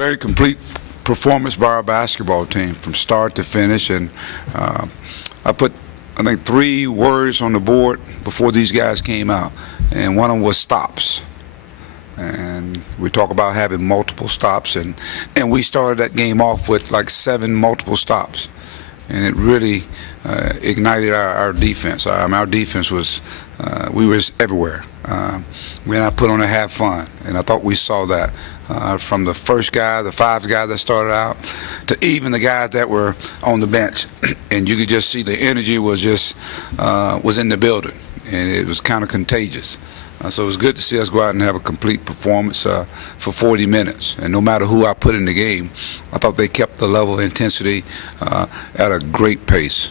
Very complete performance by our basketball team from start to finish, and I put, I think, 3 words on the board before these guys came out, and one of them was stops. And we talk about having multiple stops, and we started that game off with like 7 multiple stops, and it really ignited our defense. Our defense was, we were everywhere. We had put on a have fun, and I thought we saw that from the first guy, the 5 guys that started out, to even the guys that were on the bench, and you could just see the energy was just was in the building, and it was kind of contagious. So it was good to see us go out and have a complete performance for 40 minutes. And no matter who I put in the game, I thought they kept the level of intensity at a great pace.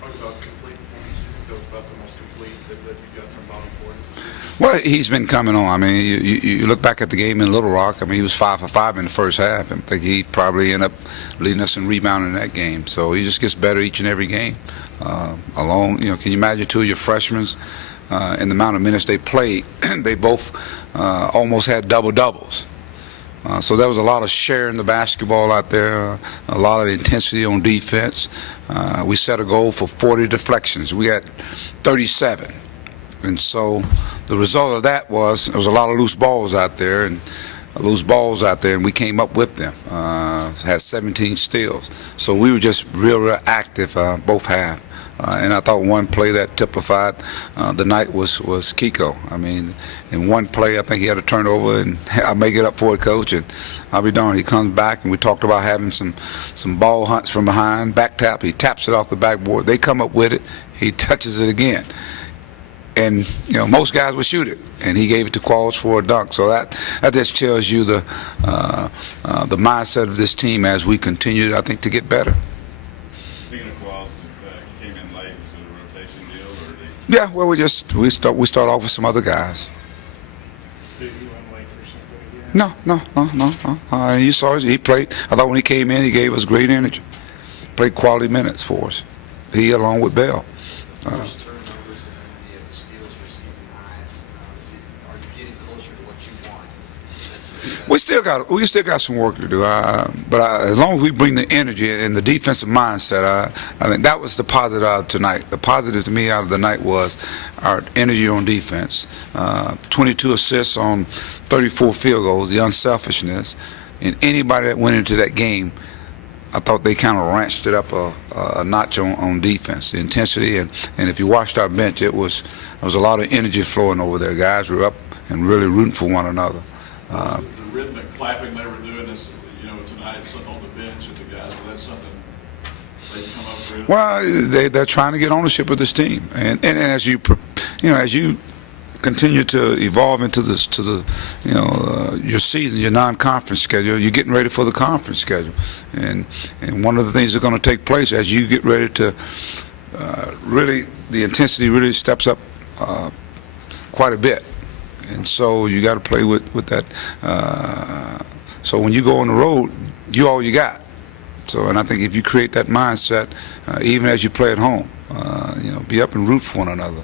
Talk about complete performance. You think that was about the most complete that you got from Bobby Portis? Well, he's been coming on. I mean, you look back at the game in Little Rock. I mean, he was 5 for 5 in the first half. I think he probably ended up leading us in rebounding in that game. So he just gets better each and every game. Alone, can you imagine 2 of your freshmen? In the amount of minutes they played, they both almost had double-doubles. So there was a lot of sharing the basketball out there, a lot of intensity on defense. We set a goal for 40 deflections. We had 37. And so the result of that was there was a lot of loose balls out there, and we came up with them. Had 17 steals. So we were just real active both halves. And I thought one play that typified the night was Kiko. I mean, in one play, I think he had a turnover, and I make it up for it, Coach. And I'll be darned, he comes back, and we talked about having some ball hunts from behind, back tap. He taps it off the backboard. They come up with it. He touches it again. And most guys would shoot it, and he gave it to Qualls for a dunk. So that just tells you the mindset of this team as we continue, I think, to get better. Speaking of Qualls, he came in late. Was it a rotation deal, or did he... Yeah, well, we start off with some other guys. Did you went late for something? No. You saw he played. I thought when he came in, he gave us great energy. Played quality minutes for us. He along with Bell. First turnovers and the steals for season highs. Are you getting closer to what you want? We still got some work to do. But as long as we bring the energy and the defensive mindset, I think that was the positive out of tonight. The positive to me out of the night was our energy on defense. 22 assists on 34 field goals, the unselfishness. And anybody that went into that game, I thought they kind of ranched it up a notch on defense, the intensity. And if you watched our bench, there was a lot of energy flowing over there. Guys were up and really rooting for one another. The rhythmic clapping they were doing this, tonight, something on the bench, and the guys, that's something they come up with. Well, they're trying to get ownership of this team, and as you continue to evolve into your season, your non-conference schedule, you're getting ready for the conference schedule, and one of the things that's going to take place as you get ready to really, the intensity really steps up quite a bit. And so you got to play with that. So when you go on the road, you all you got. So, and I think if you create that mindset, even as you play at home, be up and root for one another.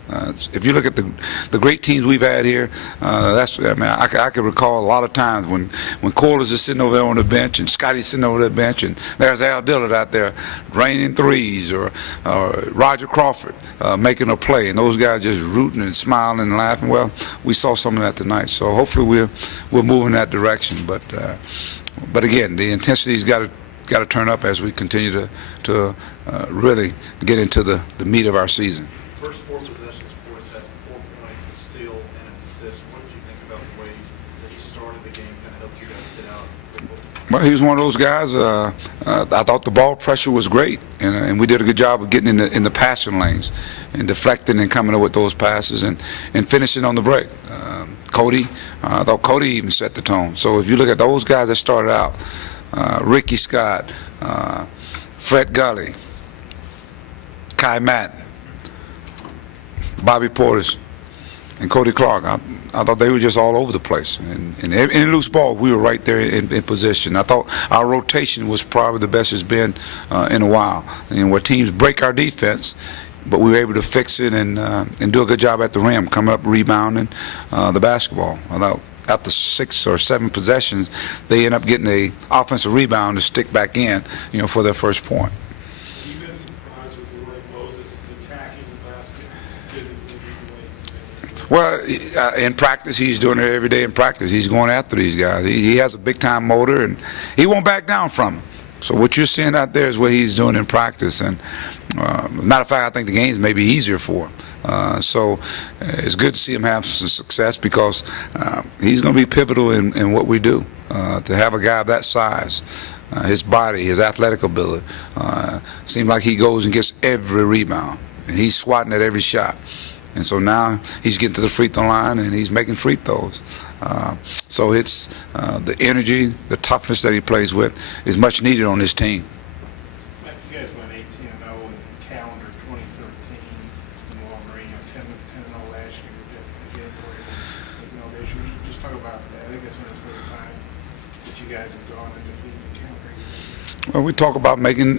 If you look at the great teams we've had here, I can recall a lot of times when Corliss is sitting over there on the bench and Scotty's sitting over the bench, and there's Al Dillard out there raining threes, or Roger Crawford making a play, and those guys just rooting and smiling and laughing. Well, we saw some of that tonight, so hopefully we're moving in that direction. But again, the intensity's got to turn up as we continue to really get into the meat of our season. First 4 possessions, Portis had 4 points, a steal, and an assist. What did you think about the way that he started the game, kind of helped you guys get out quickly? Well, he was one of those guys. I thought the ball pressure was great, and we did a good job of getting in the passing lanes and deflecting and coming up with those passes and finishing on the break. Cody, I thought Cody even set the tone. So if you look at those guys that started out, Ricky Scott, Fred Gully, Kai Madden, Bobby Portis, and Cody Clark. I thought they were just all over the place. And any loose ball, we were right there in position. I thought our rotation was probably the best it's been in a while. Where teams break our defense, but we were able to fix it and do a good job at the rim, coming up, rebounding the basketball. I thought after 6 or 7 possessions, they end up getting a offensive rebound to stick back in, for their first point. Have you been surprised with the way Moses is attacking the basket physically? Well, in practice, he's doing it every day in practice. He's going after these guys. He has a big-time motor, and he won't back down from them. So what you're seeing out there is what he's doing in practice. And matter of fact, I think the games may be easier for him. So it's good to see him have some success because he's going to be pivotal in what we do. To have a guy of that size, his body, his athletic ability, seems like he goes and gets every rebound. And he's swatting at every shot. And so now he's getting to the free throw line and he's making free throws. So it's the energy, the toughness that he plays with is much needed on this team. Mike, you guys went 18-0 in calendar 2013 in Wolverine, 10-0 last year in January. This year. Just talk about that. I think that's another good time that you guys have gone and defeated the calendar. Well, we talk about making,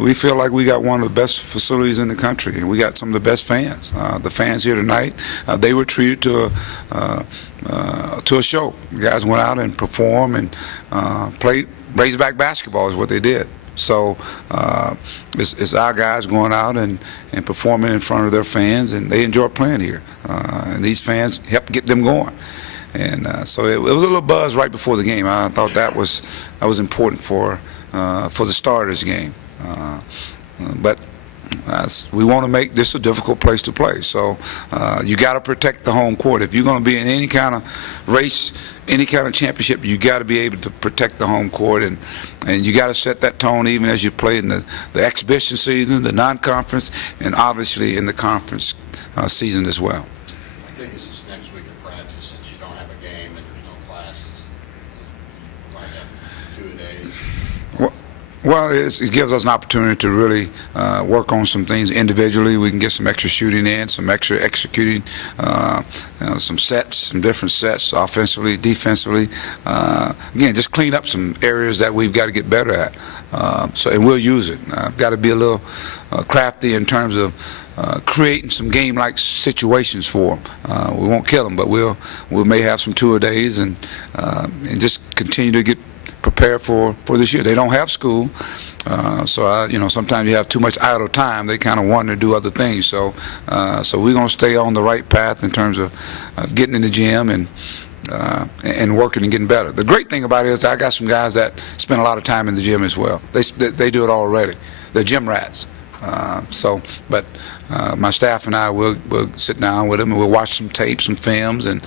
we feel like we got one of the best facilities in the country, and we got some of the best fans. The fans here tonight, they were treated to a show. The guys went out and performed and played Razorback basketball is what they did. So it's our guys going out and performing in front of their fans, and they enjoy playing here. And these fans help get them going. And so it was a little buzz right before the game. I thought that was important for the starters game. But we want to make this a difficult place to play. So you got to protect the home court. If you're going to be in any kind of race, any kind of championship, you got to be able to protect the home court, and you got to set that tone even as you play in the exhibition season, the non-conference, and obviously in the conference season as well. I think this is next week of practice, since you don't have a game and there's no classes. You might have 2 days. Well, it gives us an opportunity to really work on some things individually. We can get some extra shooting in, some extra executing, some sets, some different sets, offensively, defensively. Again, just clean up some areas that we've got to get better at. And we'll use it. I've got to be a little crafty in terms of creating some game-like situations for them. We won't kill them, but we may have some two-a-days and just continue to get prepared for this year. They don't have school, so sometimes you have too much idle time. They kind of want to do other things. So we're going to stay on the right path in terms of getting in the gym and working and getting better. The great thing about it is I got some guys that spend a lot of time in the gym as well. They do it already. They're gym rats. But my staff and I will sit down with them and we'll watch some tapes, some films, and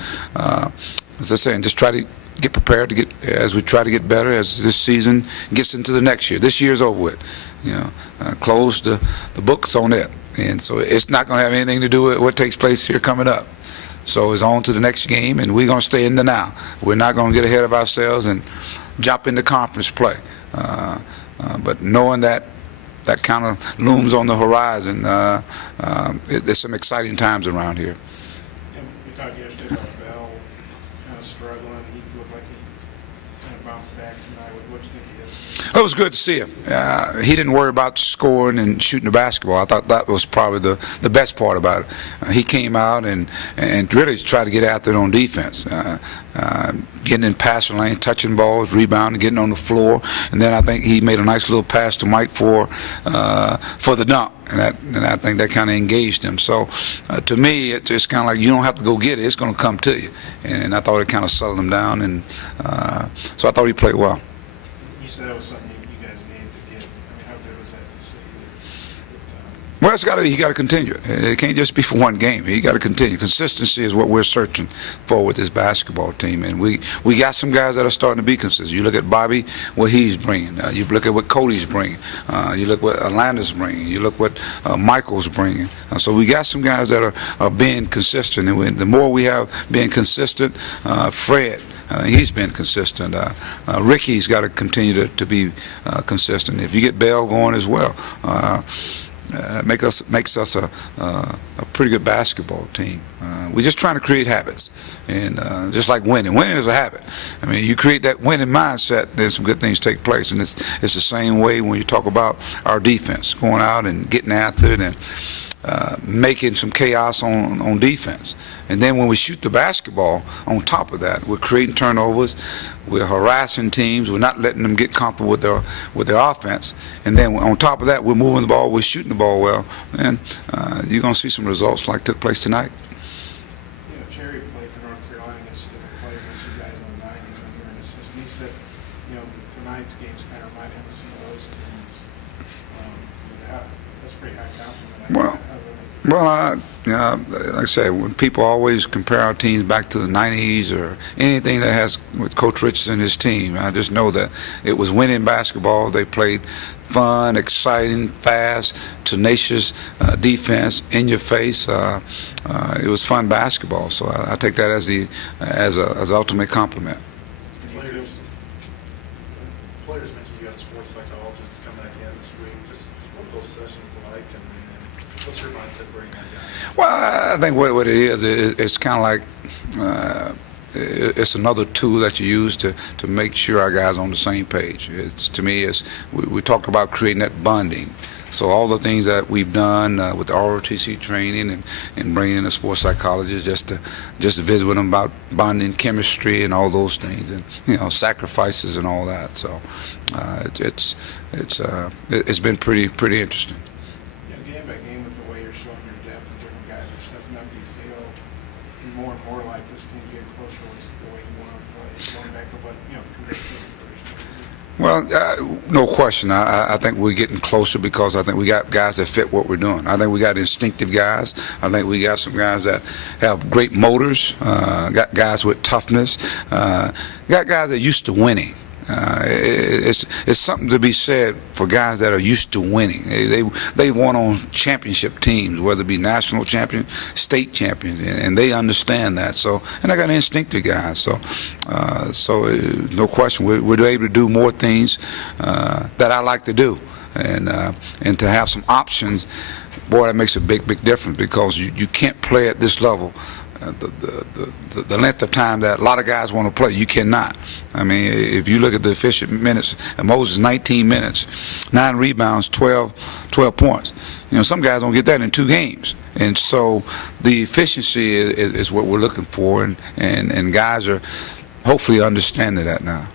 as I say, and just try to get prepared as we try to get better as this season gets into the next year. This year's over with. Close the books on it, and so it's not going to have anything to do with what takes place here coming up. So it's on to the next game, and we're going to stay in the now. We're not going to get ahead of ourselves and jump into conference play. But knowing that kind of looms on the horizon, there's some exciting times around here. And we talked yesterday about Bell kind of struggling. He looked like he kind of bounced back tonight. What do you think he is? It was good to see him. He didn't worry about scoring and shooting the basketball. I thought that was probably the best part about it. He came out and really tried to get after it on defense, getting in passing lane, touching balls, rebounding, getting on the floor, and then I think he made a nice little pass to Mike for the dunk. And I think that kind of engaged him. So to me, it's kind of like you don't have to go get it; it's going to come to you. And I thought it kind of settled him down, and so I thought he played well. You said that was something you guys needed to get. I mean, how good was that to see? Well, he got to continue. It can't just be for one game. He got to continue. Consistency is what we're searching for with this basketball team, and we got some guys that are starting to be consistent. You look at Bobby, what he's bringing. You look at what Cody's bringing. You look what Atlanta's bringing. You look what Michael's bringing. So we got some guys that are being consistent, and the more we have being consistent, Fred. He's been consistent. Ricky's got to continue to be consistent. If you get Bell going as well, makes us a pretty good basketball team. We're just trying to create habits, and just like winning. Winning is a habit. I mean, you create that winning mindset, then some good things take place. And it's the same way when you talk about our defense, going out and getting after it and making some chaos on defense. And then when we shoot the basketball, on top of that, we're creating turnovers, we're harassing teams, we're not letting them get comfortable with their offense. And then on top of that, we're moving the ball, we're shooting the ball well, and you're going to see some results like took place tonight. You know, Cherry played for North Carolina against different players against you guys in the 90s when you were an assistant. He said, you know, tonight's games kind of remind him of some of those teams. That's a pretty high compliment. Like I said, when people always compare our teams back to the 90s or anything that has with Coach Richardson and his team, I just know that it was winning basketball. They played fun, exciting, fast, tenacious defense, in your face. It was fun basketball. So I take that as an ultimate compliment. Players mentioned you got a sports psychologist come back in this week. Just what are those sessions like, and what's your mindset bringing that guy? Well, I think what it is, it's kind of like it's another tool that you use to make sure our guys are on the same page. To me, we talk about creating that bonding. So all the things that we've done with the ROTC training and bringing in a sports psychologist just to visit with them about bonding, chemistry, and all those things, and sacrifices and all that. So it's been pretty interesting. Game by game, with the way you're showing your depth and different guys are stepping up, do you feel more and more like this team getting closer with the way you want to play, going back to what convinced you first? Well, no question. I think we're getting closer because I think we got guys that fit what we're doing. I think we got instinctive guys. I think we got some guys that have great motors, got guys with toughness, got guys that are used to winning. It's something to be said for guys that are used to winning. They won on championship teams, whether it be national champion, state champion, and they understand that. So, and I got instinctive guys. So no question, we're able to do more things that I like to do, and to have some options. Boy, that makes a big difference because you can't play at this level. The length of time that a lot of guys want to play, you cannot. I mean, if you look at the efficient minutes, Moses 19 minutes, 9 rebounds, 12 points. Some guys don't get that in 2 games. And so the efficiency is what we're looking for, and guys are hopefully understanding that now.